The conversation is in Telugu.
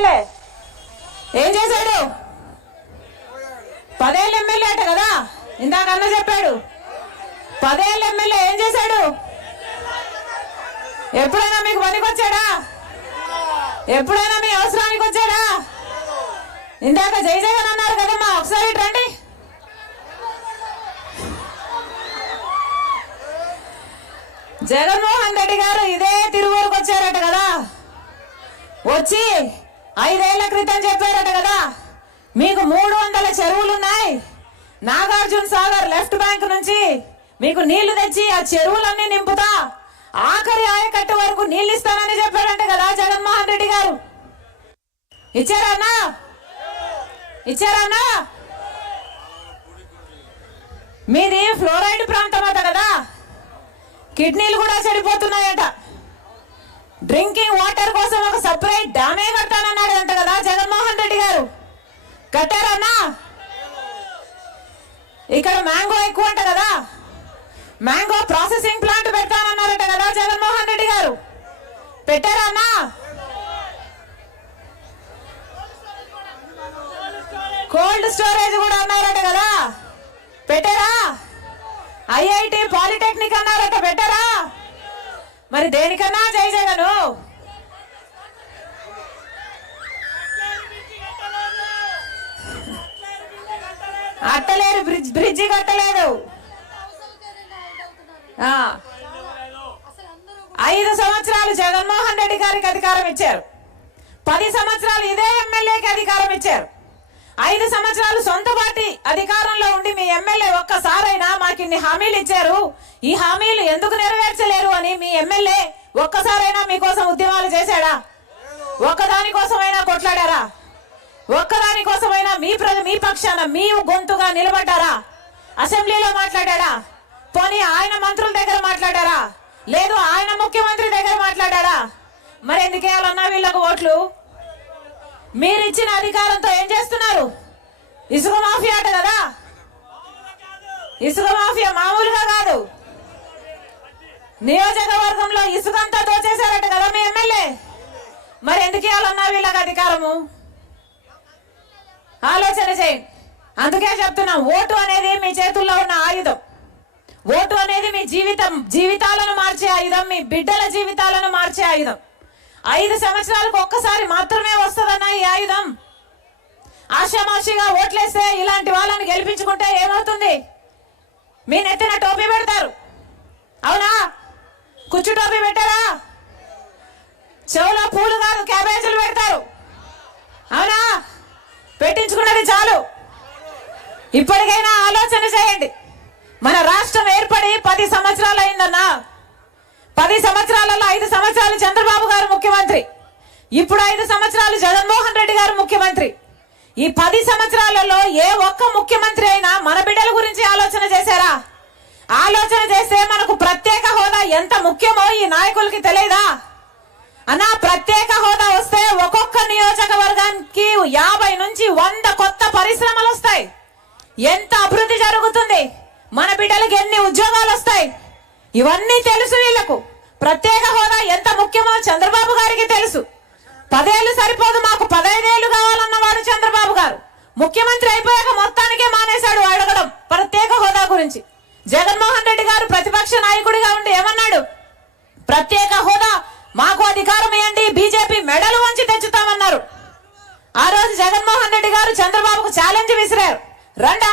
ఎమ్మెల్యే ఏం చేశాడు? 10 ఏళ్ళ ఎమ్మెల్యే అట కదా, ఇందాక అన్న చెప్పాడు. 10 ఏళ్ళ ఎమ్మెల్యే ఏం చేశాడు? ఎప్పుడైనా మీకు పనికి వచ్చాడా? ఎప్పుడైనా మీ అవసరానికి వచ్చాడా? ఇందాక జై జగన్ అన్నారు కదమ్మా, ఒకసారి రండి. జగన్మోహన్ రెడ్డి గారు ఇదే తిరువూరుకు వచ్చారట కదా, వచ్చి 5 ఏళ్ల క్రితం చెప్పారట కదా, మీకు 300 చెరువులున్నాయి, నాగార్జున సాగర్ లెఫ్ట్ బ్యాంక్ నుంచి మీకు నీళ్లు తెచ్చి ఆ చెరువులన్నీ నింపుతా, ఆఖరి ఆయకట్టు వరకు నీళ్ళు ఇస్తానని చెప్పారంట కదా జగన్మోహన్ రెడ్డి గారు. ఇచ్చారన్నా? ఇచ్చారన్నా? మీది ఫ్లోరైడ్ ప్రాంతం అట కదా, కిడ్నీలు కూడా చెడిపోతున్నాయట. డ్రింకింగ్ వాటర్ కోసం ఒక సపరేట్ డ్యామే కడతానన్నాడు అంట కదా జగన్మోహన్ రెడ్డి గారు. కట్టారన్నా? ఇక్కడ మ్యాంగో ఎక్కువ అంట కదా, మ్యాంగో ప్రాసెసింగ్ ప్లాంట్ పెడతానన్నారట కదా జగన్మోహన్ రెడ్డి గారు. పెట్టారా అన్నా? కోల్డ్ స్టోరేజ్ కూడా అన్నారట కదా, పెట్టారా? ఐఐటి పాలిటెక్నిక్ అన్నారట, పెట్టారా? మరి దేనికన్నా జై జగను? అట్టలేరు, బ్రిడ్జి కట్టలేదు. 5 సంవత్సరాలు జగన్మోహన్ రెడ్డి గారికి అధికారం ఇచ్చారు, 10 సంవత్సరాలు ఇదే ఎమ్మెల్యేకి అధికారం ఇచ్చారు. 5 సంవత్సరాలు సొంత పార్టీ అధికారంలో ఉండి మీ ఎమ్మెల్యే ఒక్కసారైనా మాకు ఇన్ని హామీలు ఇచ్చారు, ఈ హామీలు ఎందుకు నెరవేర్చలేరు అని మీ ఎమ్మెల్యే ఒక్కసారైనా మీకోసం ఉద్యమాలు చేశాడా? ఒక్కదాని కోసమైనా కొట్లాడారా? ఒక్కదాని కోసమైనా మీ పక్షాన మీ గొంతుగా నిలబడ్డారా? అసెంబ్లీలో మాట్లాడారా? పోనీ ఆయన మంత్రుల దగ్గర మాట్లాడారా? లేదు ఆయన ముఖ్యమంత్రి దగ్గర మాట్లాడారా? మరి ఎందుకు వేయాలన్నా వీళ్ళకు ఓట్లు? మీరిచ్చిన అధికారంతో ఏం చేస్తున్నారు? ఇసుక మాఫియా అట కదా, ఇసుక మాఫియా మామూలుగా కాదు. నియోజకవర్గంలో ఇసుకంతా దోచేశారట కదా మీ ఎమ్మెల్యే. మరి ఎందుకు వేయాలన్నా వీళ్ళకి అధికారము? ఆలోచన చేయండి. అందుకే చెప్తున్నా, ఓటు అనేది మీ చేతుల్లో ఉన్న ఆయుధం. ఓటు అనేది మీ జీవితాలను మార్చే ఆయుధం, మీ బిడ్డల జీవితాలను మార్చే ఆయుధం. 5 సంవత్సరాలకు ఒక్కసారి మాత్రమే వస్తుందన్న ఈ ఆయుధం. ఆషామాషిగా ఓట్లేస్తే ఇలాంటి వాళ్ళని గెలిపించుకుంటే ఏమవుతుంది? మీ నెత్తిన టోపీ పెడతారు, అవునా? కుచ్చు టోపీ పెట్టారా? చెవులో పూలు కాదు క్యాబేజీలు పెడతారు, అవునా? పెట్టించుకున్నది చాలు. ఇప్పటికైనా ఆలోచన చేయండి. మన రాష్ట్రం ఏర్పడి 10 సంవత్సరాలు అయిందన్నా. 10 సంవత్సరాలలో 5 సంవత్సరాలు చంద్రబాబు గారు ముఖ్యమంత్రి, ఇప్పుడు 5 సంవత్సరాలు జగన్మోహన్ రెడ్డి గారు ముఖ్యమంత్రి. ఈ 10 సంవత్సరాలలో ఏ ఒక్క ముఖ్యమంత్రి అయినా మన బిడ్డల గురించి ఆలోచన చేశారా? ఆలోచన చేస్తే మనకు ప్రత్యేక హోదా ఎంత ముఖ్యమో ఈ నాయకులకి తెలియదా అన్నా? ప్రత్యేక హోదా వస్తే ఒక్కొక్క నియోజకవర్గానికి 50 నుంచి 100 కొత్త పరిశ్రమలు వస్తాయి. ఎంత అభివృద్ధి జరుగుతుంది, మన బిడ్డలకి ఎన్ని ఉద్యోగాలు వస్తాయి, ఇవన్నీ తెలుసు వీళ్లకు. ప్రత్యేక హోదా ఎంత ముఖ్యమో చంద్రబాబు గారికి తెలుసు. 10 ఏళ్ళు సరిపోదు, మాకు 15 ఏళ్ళు కావాలన్నవాడు చంద్రబాబు గారు. ముఖ్యమంత్రి అయిపోయాక మొత్తానికే మానేశాడు అడగడం ప్రత్యేక హోదా గురించి. జగన్మోహన్ రెడ్డి గారు ప్రతిపక్ష నాయకుడిగా ఉండి ఏమన్నాడు? ప్రత్యేక హోదా మాకు అధికారం ఇవ్వండి, బీజేపీ మెడలు వంచి తెచ్చుతామన్నారు. ఆ రోజు జగన్మోహన్ రెడ్డి గారు చంద్రబాబుకు ఛాలెంజ్ విసిరారు, రండి